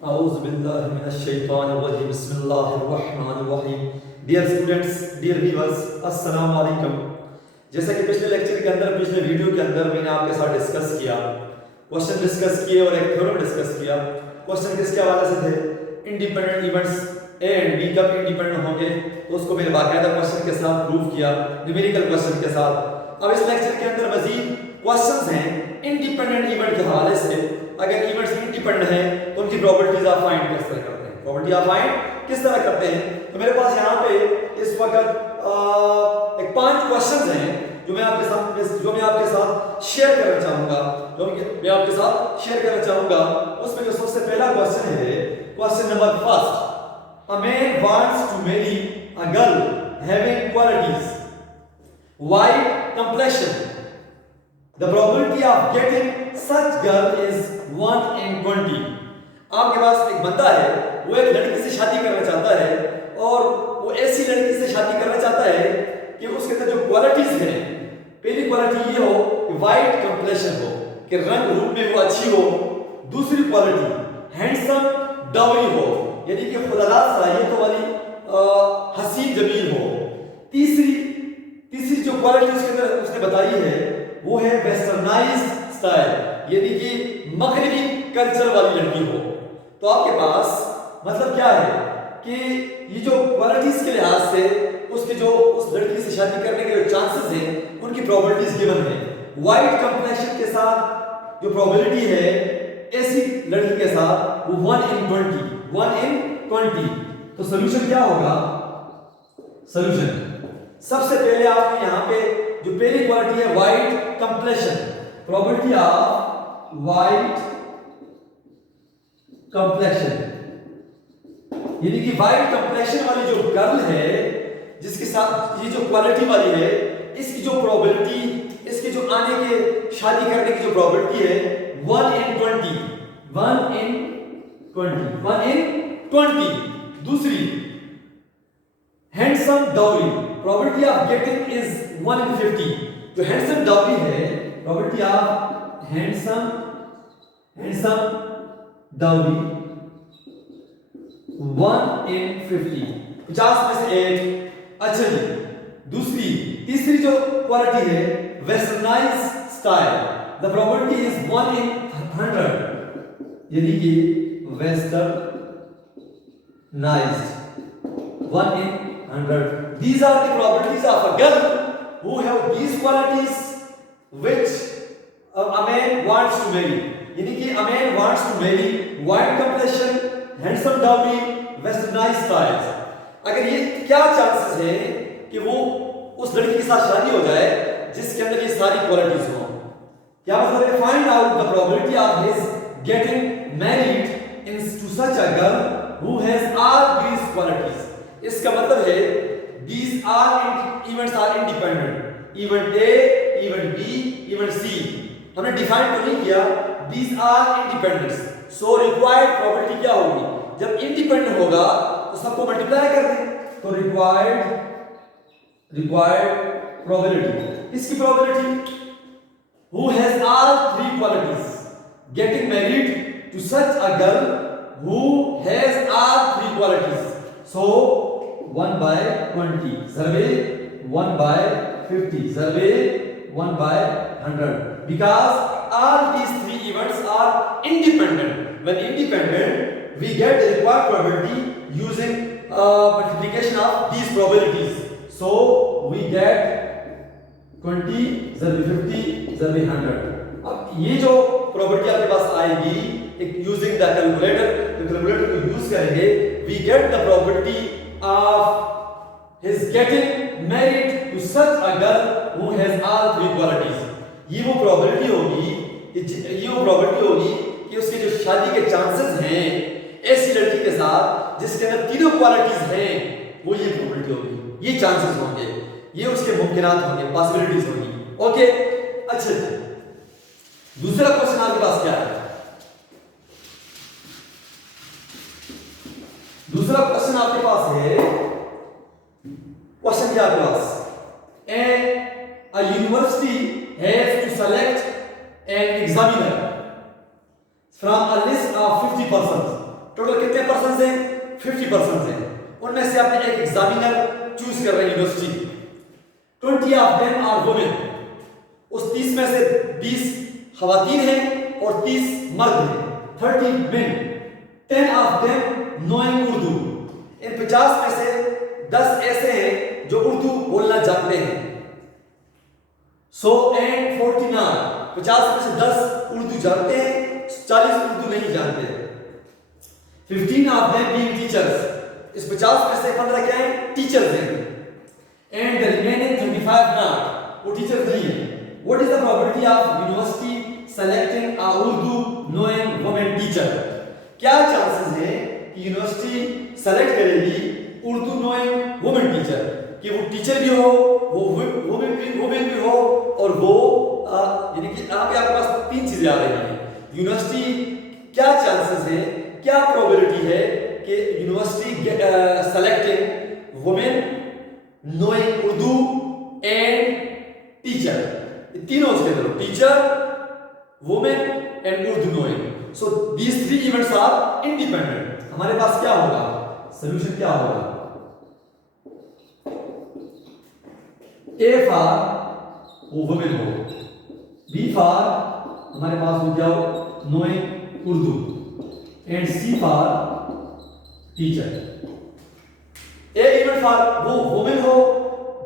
Auzubillahiminash-shaytanir-rajim. Bismillahir-rahmanir-rahim. Dear students, dear viewers, अस्सलाम वालेकुम। जैसा कि पिछले लेक्चर के अंदर, पिछले वीडियो के अंदर मैंने आपके साथ डिस्कस किया, क्वेश्चन डिस्कस किए और एक थ्योरम डिस्कस किया। क्वेश्चन किसके हवाले से थे? Independent events A and B कब इंडिपेंडेंट होंगे, तो उसको मैंने बाकायदा क्वेश्चन के साथ प्रूव किया, न्यूमेरिकल क्वेश्चन के साथ। अब इस लेक्चर के अंदर मजीद क्वेश्चंस हैं इंडिपेंडेंट इवेंट के हवाले से। अगर इवेंट्स इंडिपेंडेंट हैं तो उनकी प्रॉपर्टीज आप फाइंड किस तरह करते हैं, प्रॉपर्टी आप फाइंड किस तरह करते हैं। तो मेरे पास यहाँ पे इस वक्त एक 5 क्वेश्चंस हैं जो मैं आपके साथ शेयर करना चाहूंगा, उसमें जो सबसे पहला क्वेश्चन है, question number first, a man wants to marry a girl having qualities white complexion. The probability of getting such girl is 1 in 20. आपके पास एक बंदा है, वो एक लड़की से शादी करना चाहता है और वो ऐसी लड़की से शादी करना चाहता है कि उसके अंदर जो क्वालिटीज हैं, पहली क्वालिटी ये हो कि वाइट कंप्लेक्शन हो, कि रंग रूप में वो अच्छी हो। दूसरी क्वालिटी हैंडसम डाउरी हो, यानी कि खुदारात सलाहियत वाली हसीन जमील हो। तीसरी जो क्वालिटी उसके अंदर उसने बताई है वो है वेस्टर्नाइज्ड स्टाइल, यानी कि मगरिबी कल्चर वाली लड़की हो। तो आपके पास मतलब क्या है कि ये जो क्वालिटीज के लिहाज से उसके जो उस लड़की से शादी करने के जो चांसेस हैं उनकी प्रोबेबिलिटीज गिवन है। वाइट कंप्लेक्शन के साथ जो प्रोबेबिलिटी है ऐसी लड़की के साथ वो 1 in 20। तो सॉल्यूशन क्या होगा? सॉल्यूशन सबसे पहले आपने यहां पे जो पहली क्वालिटी है white complexion, probability of white complexion, यानी कि वाइट कंप्लेक्शन वाली जो गर्ल है जिसके साथ ये जो क्वालिटी वाली है, इसकी जो प्रोबेबिलिटी, इसकी जो आने के शादी करने की जो प्रोबेबिलिटी है 1 in 20। दूसरी handsome dowry, probability of getting is 1 in 50। जो हैंडसम डाउरी है, probability of handsome dowry 1 in 50, 50 में से 1। अच्छा जी, तीसरी जो क्वालिटी है westernised style, the probability is 1 in 100, यानी कि westernised 1 in 100। These are the probabilities of a girl who have these qualities which a man wants to marry, यानी कि a man wants to marry white complexion, handsome dowry, westernized styles। अगर ये क्या chances है कि वो उस लड़की के साथ शादी हो जाए जिसके अंदर ये सारी क्वालिटीज हो? क्या मतलब है? Find out the probability of his getting married to such a girl who has all these qualities. इसका मतलब है these events are independent, event A, event B, event C। हमने डिफाइन तो नहीं किया, these are independent, so required probability क्या होगी? जब इंडिपेंडेंट होगा तो सबको मल्टीप्लाई कर दें, तो required probability, इसकी probability who has all 3 qualities getting married to such a girl who has all 3 qualities, so 1/20, survey 1/50, survey 1/100, because all these 3 events are independent. When independent, we get the required probability using multiplication of these probabilities, so we get 20, survey 50, survey 100। अब ये जो probability आपके पास आएगी using the calculator, तो calculator को use करेंगे, we get the probability of his getting married to such a girl who has all 3 qualities। ये वो प्रोबेबिलिटी होगी कि उसके जो शादी के चांसेस हैं ऐसी लड़की के साथ जिसके अंदर तीनों क्वालिटीज हैं, वो ये प्रोबेबिलिटी होगी, ये चांसेस होंगे, ये उसके मुमकिनात होंगे, पॉसिबिलिटीज होंगी। ओके, अच्छा जी, दूसरा क्वेश्चन आपके पास क्या है? दूसरा क्वेश्चन आपके पास है, क्वेश्चन क्या आपके पास? A university has to select an examiner from a list of 50 persons total कितने पर्सन हैं? 50 पर्सन हैं। उनमें से आपने एक एग्जामिनर चूज कर रहे हैं university, 20 of them are women. उस 30 में से 20 खवातीन हैं और 30 मर्द हैं, 30 men. 10 of them knowing Urdu. इन 50 में से 10 ऐसे हैं जो उर्दू बोलना जानते हैं। सो एंड 49, 50 में से 10 उर्दू जानते हैं, 40 उर्दू नहीं जानते। 15 ऑफ देम बीइंग टीचर्स। इस 50 में से 15 क्या हैं? टीचर्स हैं। एंड द रिमेनिंग 35 नॉट, वो टीचर्स नहीं है। What is the probability of university selecting a Urdu knowing women teacher? क्या चांसेस है कि यूनिवर्सिटी सेलेक्ट करेगी उर्दू नोइंग वुमेन टीचर, कि वो टीचर भी हो, वो वुमेन भी हो, और वो यानी कि यहाँ पे आपके पास 3 चीजें आ रही हैं। यूनिवर्सिटी क्या चांसेस है, क्या प्रोबेबिलिटी है कि university selecting women knowing Urdu and teacher, तीनों के अंदर teacher, women and Urdu knowing. So these 3 events are independent. हमारे पास क्या होगा? सॉल्यूशन क्या होगा? ए फॉर वो वुमेन हो, बी फॉर हमारे पास हो गया knowing Urdu, and C for teacher. A event for वो वुमेन हो,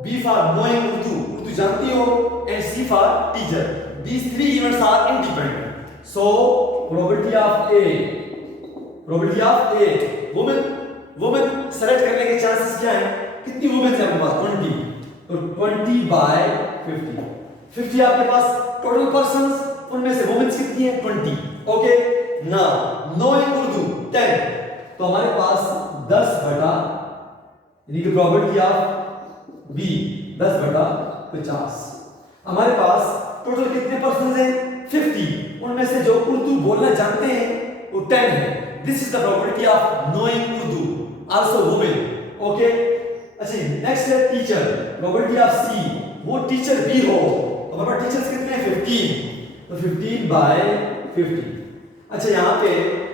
B for knowing Urdu, Urdu जानती हो, and C for teacher. These 3 events are independent. So probability of A, women select करने के chances क्या हैं? कितनी women हैं आपके पास? 20. तो 20 by 50. 50 आपके पास total persons, उनमें से women कितनी हैं? 20. Okay. Now knowing Urdu 10. तो हमारे पास 10 बटा यानी कि probability of B 10 बटा 50। हमारे पास टोटल कितने पर्सन हैं? 50। उनमें से जो उर्दू बोलना जानते हैं वो 10 है। This is the probability of knowing Urdu, also women. Okay, अच्छा नेक्स्ट है टीचर, प्रोबेबिलिटी ऑफ सी, वो टीचर भी हो। हमारे पास टीचर्स कितने हैं? 15। तो 15 बाय 50। अच्छा यहाँ पे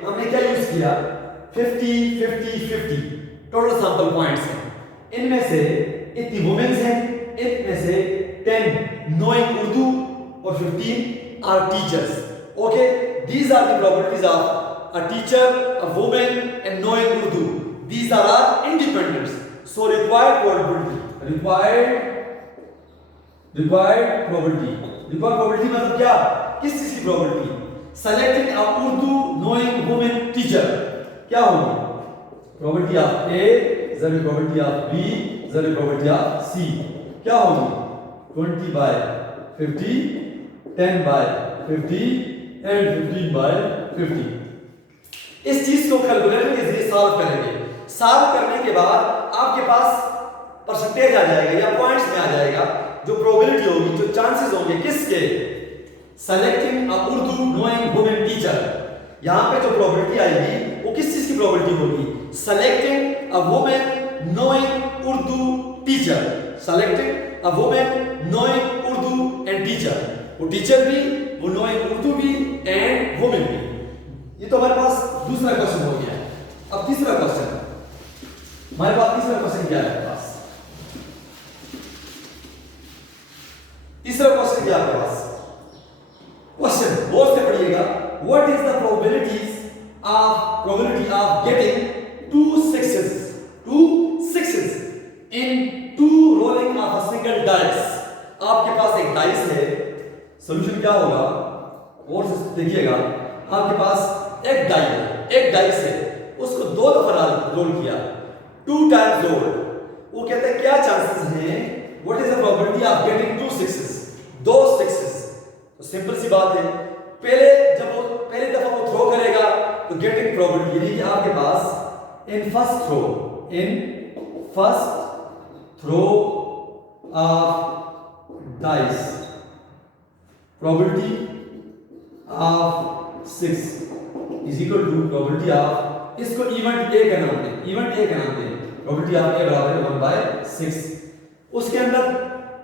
हमने क्या यूज किया? 50 50 50 टोटल सैंपल पॉइंट्स हैं। इनमें से इतनी वुमेन्स हैं, इनमें से 10 knowing Urdu or 15 are teachers. Okay, these are the probabilities of a teacher, a woman, and knowing Urdu. These are our independents. So required probability, required probability मतलब क्या? किस चीज की probability? Selecting a Urdu knowing woman teacher क्या होगी? Probability of A is the probability of B is the probability of C. क्या होगी? 20 by 50, 10 by 50 and 15 by 50। इस चीज को कैलकुलेटर के जरिए सॉल्व करेंगे। सॉल्व करने के बाद आपके पास परसेंटेज आ जाएगा या पॉइंट्स में आ जाएगा, जो प्रोबेबिलिटी होगी, जो चांसेस होंगे किसके? सेलेक्टिंग अ उर्दू नोइंग वुमेन टीचर। यहां पे जो प्रोबेबिलिटी आएगी वो किस चीज की प्रोबेबिलिटी होगी? Selecting a women knowing Urdu teacher. Selecting a woman knowing Urdu and teacher, वो टीचर भी, वो knowing उर्दू भी and woman भी। ये तो हमारे पास दूसरा क्वेश्चन हो गया। अब तीसरा क्वेश्चन, हमारे पास तीसरा क्वेश्चन क्या है? आपके पास तीसरा क्वेश्चन क्या है आपके पास? क्वेश्चन गौर से पढ़िएगा। What is the probability of getting 2 sixes in 2 rolling of a single dice? आपके पास एक डाइस है, सॉल्यूशन क्या होगा? और देखिएगा, आपके पास एक डाई है, एक डाइस है, उसको 2 दफा रोल किया, 2 टाइम्स रोल। वो कहते हैं क्या चांसेस हैं? What is the probability of getting 2 sixes? 2 sixes। तो सिंपल सी बात है, पहले दफा वो थ्रो करेगा तो गेटिंग प्रोबेबिलिटी, यानी कि आपके पास in first throw of dice, probability of 6 is equal to probability of, इसको इवेंट A का नाम दें, probability of A बराबर है 1/6। उसके अंदर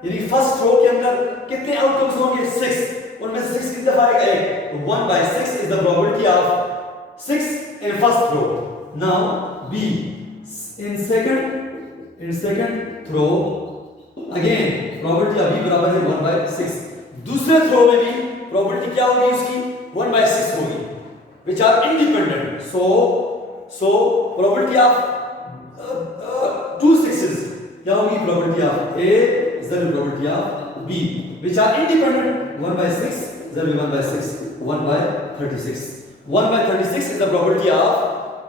यानी फर्स्ट थ्रो के अंदर कितने आउटकम्स होंगे? 6। उनमें से 6 कितनी दफा आएगा? 1 तो 1/6 is the probability of 6 in first throw। Now B in second throw again probability of B बराबर है 1/6। दूसरे थ्रो में भी probability क्या होगी उसकी 1/6 होगी, which are independent. So probability of two sixes क्या होगी, probability of A is the probability of B, which are independent. 1/6 there will be 1/6, 1/36. 1/36 is the probability of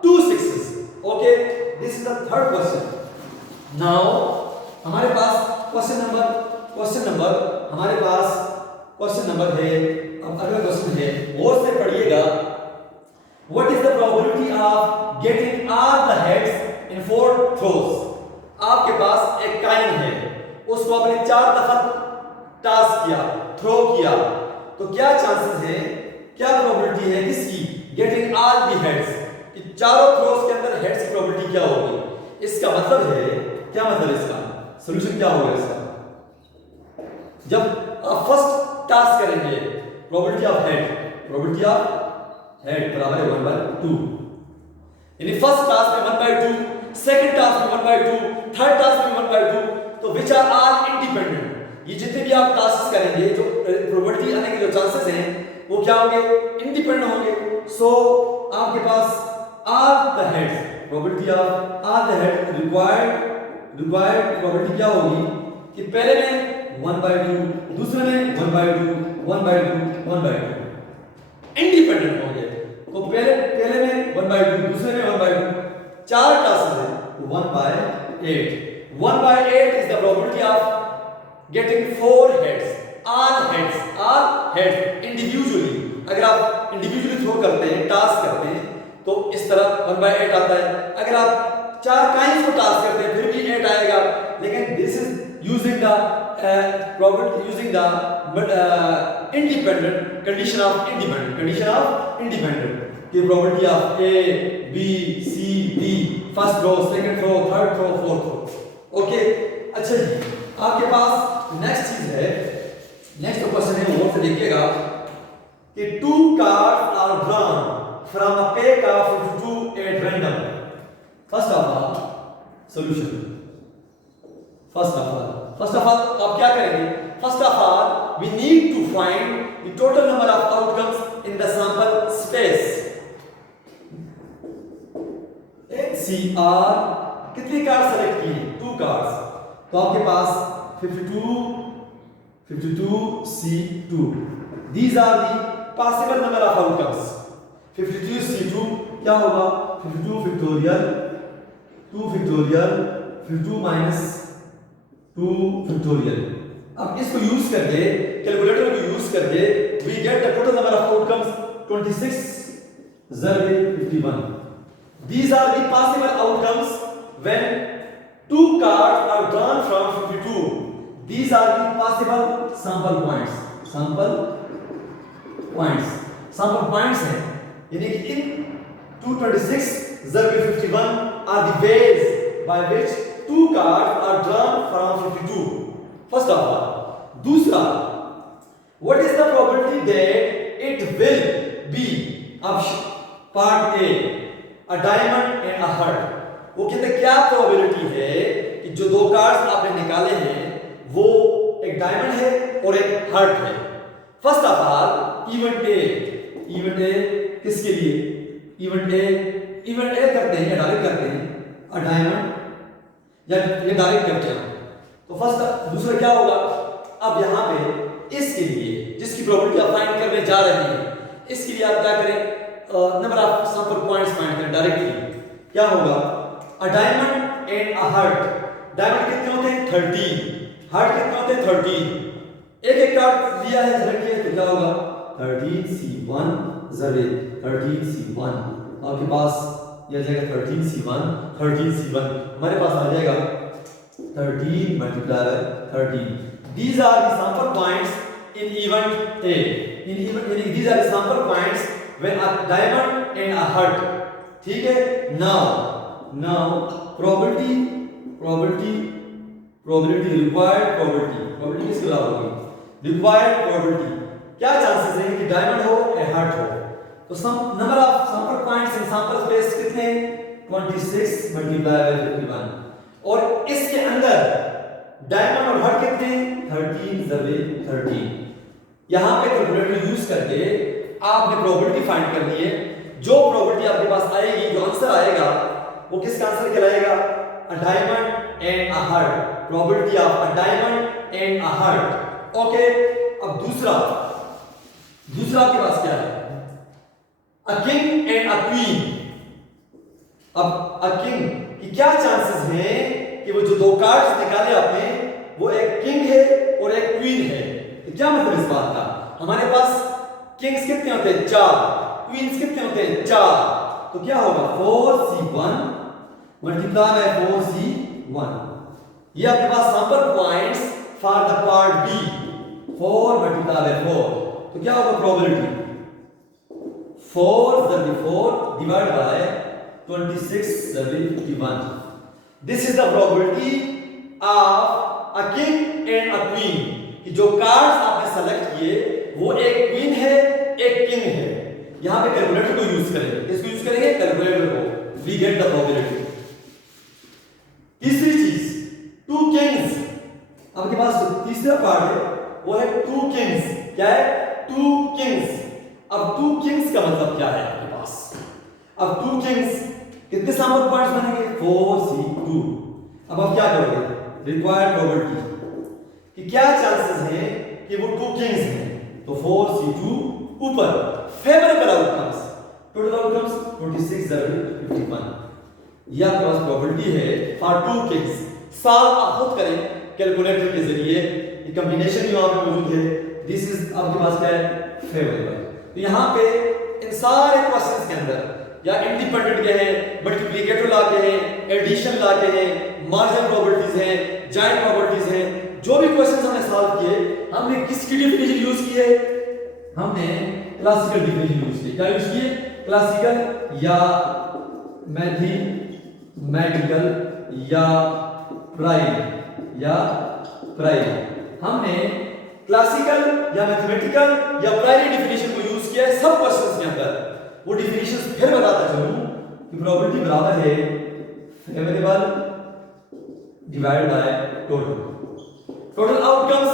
two sixes. Okay, this is the third question. Now हमारे पास question number हमारे पास question number है, अब अगला question है, और से पढ़िएगा। What is the probability of getting all the heads in 4 throws? आपके पास एक कॉइन है, उसको आपने 4 दफा टॉस किया, थ्रो किया, तो क्या चांसेस है, क्या प्रोबेबिलिटी है किसकी, गेटिंग ऑल द हेड्स, कि चारों थ्रोस के अंदर हेड्स की प्रोबेबिलिटी क्या होगी। इसका मतलब है, क्या मतलब इसका सॉल्यूशन क्या होगा इसका, जब आप फर्स्ट टॉस करेंगे प्रोबेबिलिटी ऑफ हेड बराबर है 1/2, यानी फर्स्ट टॉस में 1/2, सेकंड टॉस में 1/2, थर्ड टॉस में 1/2, तो विच आर ऑल इंडिपेंडेंट। ये जितने भी आप टॉसेस करेंगे, जो प्रोबेबिलिटी आने के जो चांसेस हैं वो क्या होंगे, इंडिपेंडेंट होंगे। सो आपके पास all the heads, probability of all the head required probability क्या होगी कि पहले में 1/2, दूसरे में 1/2, 1/2 इंडिपेंडेंट होंगे। तो पहले में 1/2, दूसरे में 1/2, 4 टॉसेस है 1/8। 1/8 is the probability of getting 4 heads, all heads individually। अगर आप इंडिविजुअली थ्रो करते हैं, टॉस करते हैं, तो इस तरह 1/8 आता है। अगर आप 4 काइंस को टॉस करते हैं फिर भी 8 आएगा, लेकिन this is using the independent condition of independent की probability of A, B, C, D, first row, second row, third row, fourth row। Okay, अच्छा जी, आपके पास नेक्स्ट चीज है, नेक्स्ट क्वेश्चन है, वो से देखिएगा कि 2 cards are drawn from a pack of 52 at random। First of all solution, first of all आप क्या करेंगे, first of all we need to find the total number of outcomes in the sample space। NCR कितने card select किए, 2 cards, तो आपके पास 52C2, these are the possible number of outcomes। 52C2 क्या होगा, 52 factorial 2 factorial 52 minus 2 factorial। अब इसको use करके, calculator को यूज करके we get the total number of outcomes 26 51। These are the possible outcomes when 2 cards are drawn from 52। These are the possible sample points हैं, यानी कि इन 226 51 are the ways by which 2 cards are drawn from 52। First of all, दूसरा, what is the probability that it will be, option part A, a diamond and a heart। वो कहते हैं क्या probability है कि जो 2 कार्ड्स आपने निकाले हैं वो एक डायमंड है और एक हार्ट है। First of all event A किसके लिए, इवेंट ए करते हैं या डायरेक्ट करते हैं, a diamond या ये डायरेक्ट करते हैं। तो फर्स्ट, दूसरा क्या होगा, अब यहां पे इसके लिए जिसकी प्रोबेबिलिटी आप फाइंड करने जा रहे हैं, इसके लिए आप क्या करें, number of sample points find करें डायरेक्टली। क्या होगा, a diamond and a heart. Diamond कितने होते हैं 13, हार्ट कितने होते हैं 13। एक कार्ड लिया है, सेलेक्ट किया, तो क्या होगा 13C1 13C1, आपके पास ये आ जाएगा 13C1 हमारे पास आ जाएगा 13 multiplied by 13। These are the sample points in event A। these are the sample points when a diamond and a heart। ठीक है, now probability required probability किसके बराबर होगी, required probability। क्या चांसेस हैं कि डायमंड हो या हार्ट हो, तो sum number of sample points in sample space कितने हैं 26 मल्टीप्लाई बाय 51 और इसके अंदर डायमंड और हार्ट कितने हैं 13 जबे 13। यहां पे कैलकुलेटर यूज करके आपने प्रोबेबिलिटी फाइंड करनी है। जो प्रोबेबिलिटी आपके पास आएगी, जो आंसर आएगा वो किसका आंसर कहलाएगा a diamond and a heart, probability of a diamond and a heart. Okay, अब दूसरा आपके पास क्या है अ किंग एंड अ क्वीन। अब अ किंग की क्या चांसेस हैं कि वो जो दो कार्ड्स निकाले आपने वो एक किंग है और एक क्वीन है। तो क्या मतलब इस बात का, हमारे पास किंग्स कितने होते हैं 4, क्वींस कितने होते हैं 4, तो क्या होगा 4c1 मल्टीप्लाई बाय 4c1। ये आपके पास sample points for the part B 4 multiply by 4, तो क्या होगा probability 4 divide by 26 51। This is the probability of a king and a queen कि जो कार्ड्स आपने सेलेक्ट किए वो एक क्वीन है एक किंग है। यहां पे कैलकुलेटर को यूज करेंगे, किसको यूज करेंगे कैलकुलेटर को, वी गेट द प्रोबेबिलिटी। तीसरी चीज 2 किंग्स, आपके पास तीसरा पार्ट है वो है 2 किंग्स। क्या है 2 किंग्स। अब 2 किंग्स का मतलब क्या है आपके पास, अब 2 किंग्स कितने सैंपल पॉइंट्स बनेंगे 4c2। अब आप क्या करोगे रिक्वायर्ड प्रोबेबिलिटी कि क्या चांसेस हैं कि वो 2 किंग्स हैं, तो 4c2 ऊपर फेवरेबल आउटकम्स, टोटल आउटकम्स 26 51। ये आपके पास प्रोबेबिलिटी है फॉर 2 किंग्स। सॉल्व आप खुद करें कैलकुलेटर के जरिए, ये कॉम्बिनेशन यहां पे मौजूद है। दिस इज आपके पास क्या है फेवरेबल। तो यहां पे इन सारे क्वेश्चंस के अंदर या इंडिपेंडेंट के हैं, मल्टीप्लिकेटिव ला के हैं, एडिशन ला के हैं, मार्जिनल प्रोबेबिलिटीज हैं, जॉइंट प्रोबेबिलिटीज हैं, जो भी क्वेश्चंस हमने सॉल्व किए हमने किसकी डेफिनेशन यूज की है, हमने क्लासिकल डेफिनेशन यूज की। क्या यूज किए क्लासिकल या मैथमेटिकल या प्राइम। हमने क्लासिकल या मैथमेटिकल या प्राइमरी डेफिनेशन को यूज किया है सब क्वेश्चंस के अंदर। वो डेफिनेशन फिर बताता चलूं कि प्रोबेबिलिटी बराबर है favourable divide by total outcomes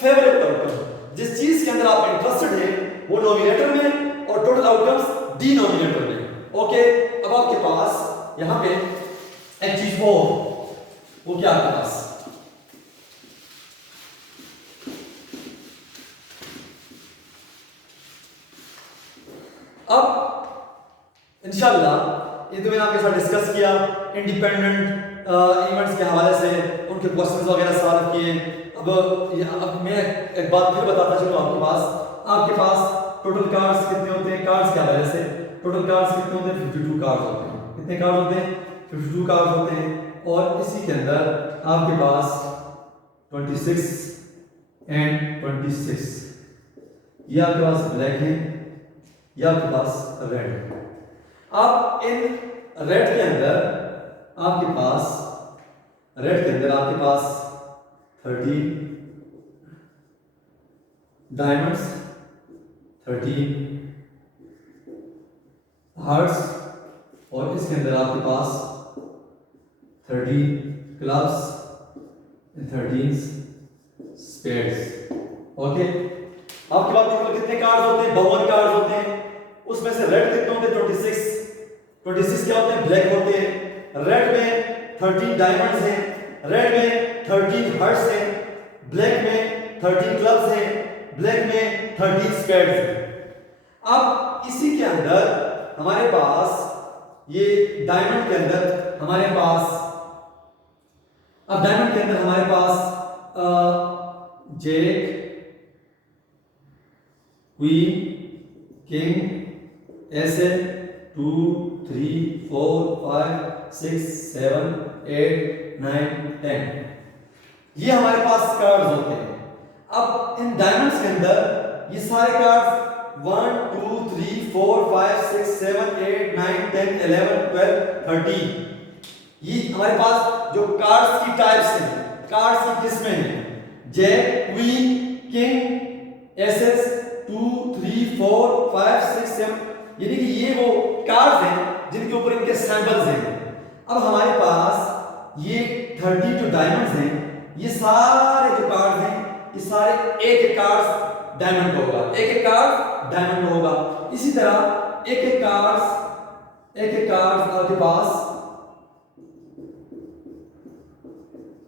favourable outcome. जिस चीज के अंदर आप इंटरेस्टेड हैं वो नोमिनेटर में और टोटल आउटकम्स डिनोमिनेटर में। ओके, अब आपके पास यहां पे एक चीज हो, वो क्या आपके पास अब इंशाल्लाह ये तो मैंने आपके साथ डिस्कस किया इंडिपेंडेंट इवेंट्स के हवाले से, उनके क्वेश्चंस वगैरह सॉल्व किए। अब मैं एक बात फिर बताता चलूं आपके पास टोटल कार्ड्स कितने होते हैं, कार्ड्स के हवाले से टोटल कार्ड्स कितने होते हैं 52 कार्ड्स होते हैं। कितने कार्ड्स होते हैं 52 कार्ड्स होते हैं। और इसी के अंदर आपके पास 26 एंड 26, ये आपके पास ब्लैक है, ये आपके पास रेड है। अब इन रेड के अंदर आपके पास 13 डायमंड्स, 13 हार्ट्स और इसके अंदर आपके पास 13 क्लब्स एंड 13 स्पेड्स। ओके, आपके पास टोटल कितने कार्ड्स होते हैं 52 कार्ड्स होते हैं। उसमें से रेड कितने होते हैं 26 क्या होते हैं ब्लैक होते हैं। रेड में 13 डायमंड्स हैं, रेड में 13 हार्ट्स हैं, ब्लैक में 13 क्लब्स हैं, ब्लैक में 13 स्पेड्स हैं। अब इसी के अंदर हमारे पास ये डायमंड के अंदर हमारे पास जैक, क्वीन, किंग, एसे 2 3 4 5 6 7 8 9 10 ये हमारे पास कार्ड्स होते हैं। अब इन डायमंड्स के अंदर ये सारे कार्ड्स 1 2 3 4 5 6 7 8 9 10 11 12 13 ये हमारे पास जो कार्ड्स की टाइप्स हैं, कार्ड्स की किस्में हैं जैक, क्वीन, किंग, एसेस 2 3 4 5 6 7 यानी कि ये वो कार्ड्स हैं जिनके ऊपर इनके सैंपल्स हैं। अब हमारे पास ये 30 जो डायमंड्स हैं, ये सारे जो कार्ड्स हैं, ये सारे एक एक कार्ड्स डायमंड का होगा, एक एक कार्ड डायमंड का होगा। इसी तरह एक एक कार्ड्स आपके पास,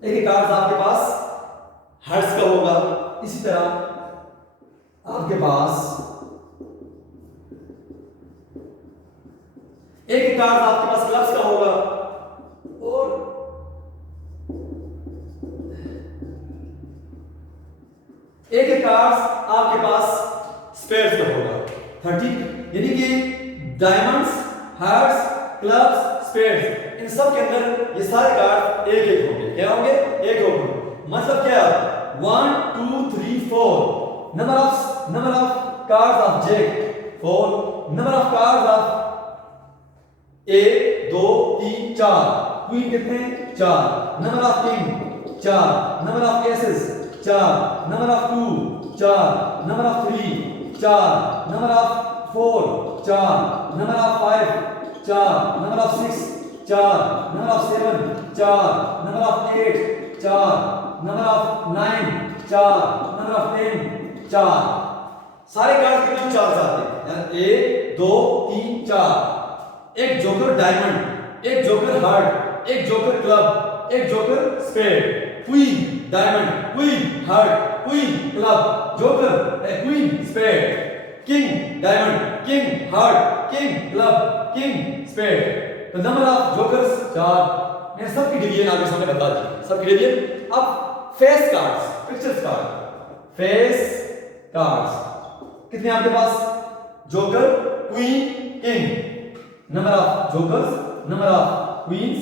एक एक कार्ड्स आपके पास हर्ट्स का होगा। इसी तरह आपके पास एक कार्ड आपके पास क्लब्स का होगा और एक कार्ड आपके पास स्पेयर्स का होगा। 30 यानी कि डायमंड्स, हार्ट्स, क्लब्स, स्पेयर्स, इन सब के अंदर ये सारे कार्ड एक एक होंगे। क्या होंगे? एक होंगे। मतलब क्या? 1 2 3 4 number of cards of jack 4, number of cards of एक 2 3 4, क्वीन कितने? 4, number of king 4, number of aces 4, number of 2 4, number of 3 4, number of 4 4, number of 5 4, number of 6 4, number of 7 4, number of 8 4, number of 9 4, number of 10 4। सारे card कितने? 4 आते हैं। 1 2 3 4। एक joker diamond, एक joker heart, एक joker club, एक joker spare, queen diamond, queen heart, queen club, joker queen spare, king diamond, king heart, king club, king spare. तो number of jokers 4। मैं सबकी डिवीजन आपके सामने बता दी, सबकी डिवीजन। अब face cards, pictures card, face cards कितने आपके पास? Joker, queen, king. Number of jokers, number of queens,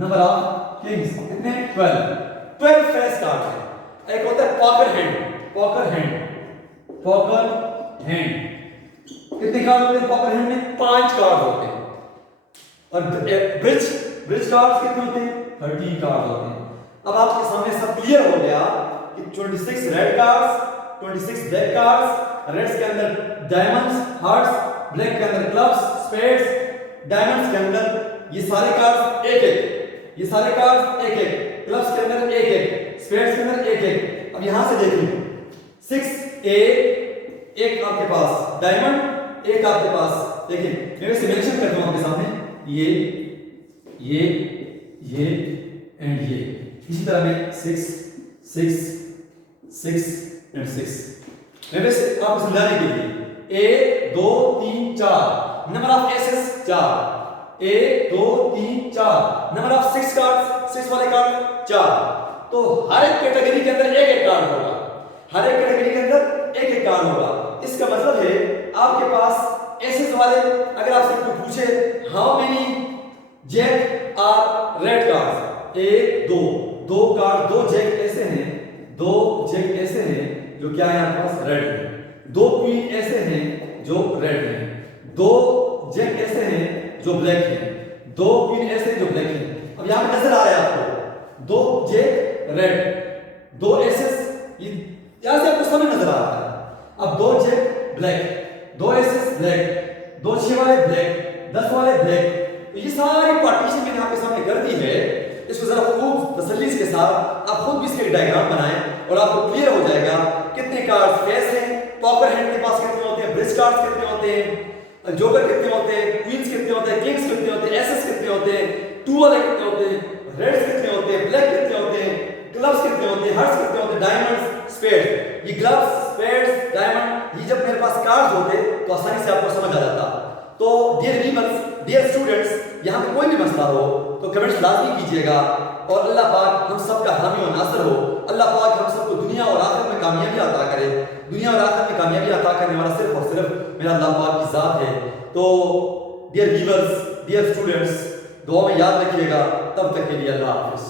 number of kings कितने? 12 फेस कार्ड है। एक होता है poker hand, poker hand, poker hand. कितने कार्ड होते हैं पॉकर हैंड में? 5 कार्ड होते हैं। और ब्रिज कार्ड्स कितने होते हैं? 13 कार्ड होते हैं। अब आपके सामने सब क्लियर हो गया कि 26 red cards, 26 black cards. Reds के अंदर डायमंड्स, हार्ट्स, ब्लैक के अंदर क्लब्स, स्पेड्स, डायमंड्स के अंदर ये सारे कार्ड्स एक एक, ये सारे कार्ड्स एक एक, क्लब्स के अंदर एक एक, स्पेड्स के अंदर एक एक। अब यहां से देखिए 6 एक आपके पास डायमंड, एक आपके पास, देखिए मैं इसे मेंशन करता हूं आपके सामने, ये एंड ये। इसी तरह में 6 एंड 6। मैं वैसे आपको समझाने के लिए 1 2 3 4 number of aces 4, 1 2 3 4 number of 6 cards, 6 वाले कार्ड 4। तो हर एक कैटेगरी के अंदर एक एक कार्ड होगा, हर एक कैटेगरी के अंदर एक एक कार्ड होगा। इसका मतलब है आपके पास एसेस वाले, अगर आपसे कोई पूछे how many jack are red cards, 1 2 card, 2 jack ऐसे हैं, 2 जैक ऐसे हैं जो क्या है आपके पास? रेड है। 2 क्वीन ऐसे हैं जो रेड है, 2 जैक ऐसे हैं जो ब्लैक है, 2 क्वीन ऐसे हैं जो ब्लैक है। अब यहां पे नजर आ रहा है आपको 2 जैक रेड, 2 एसेस, यहां से आपको समझ नजर आ रहा है। अब 2 जैक ब्लैक, 2 एसेस ब्लैक, 2 6 वाले ब्लैक, 10 वाले ब्लैक। तो ये सारी पार्टीशन मैंने आपके सामने कर दी है। इसको जरा खूब तसल्ली के साथ आप खुद भी इसके डायग्राम बनाएं और आपको क्लियर हो जाएगा कितने कार्ड्स फेस हैं, पॉकर हैंड के पास कितने होते हैं, ब्रिज कार्ड्स कितने होते हैं, जोकर कितने होते हैं, क्वींस कितने होते हैं, किंग्स कितने होते हैं, एसेस कितने होते हैं, 2 वाले कितने होते हैं, रेड्स कितने होते हैं, ब्लैक कितने होते हैं, क्लब्स कितने होते हैं, हार्ट्स कितने होते हैं, डायमंड्स, स्पेड्स। ये क्लब्स, स्पेड्स, डायमंड, ये जब मेरे पास कार्ड्स होते तो आसानी से आपको समझ आ जाता। तो डियर रीडर्स, डियर स्टूडेंट्स, यहाँ पे कोई भी मसला हो तो कमेंट्स लाजमी कीजिएगा और अल्लाह पाक हम सब का हामी और नासर हो। अल्लाह पाक हम सबको दुनिया और आखिरत में कामयाबी अता करे। दुनिया और आखिरत में कामयाबी अता करने वाला सिर्फ और सिर्फ मेरा अल्लाह पाक की ज़ात है। तो डियर व्यूअर्स, डियर स्टूडेंट्स, दुआ में याद रखिएगा। तब तक के लिए अल्लाह हाफिज़।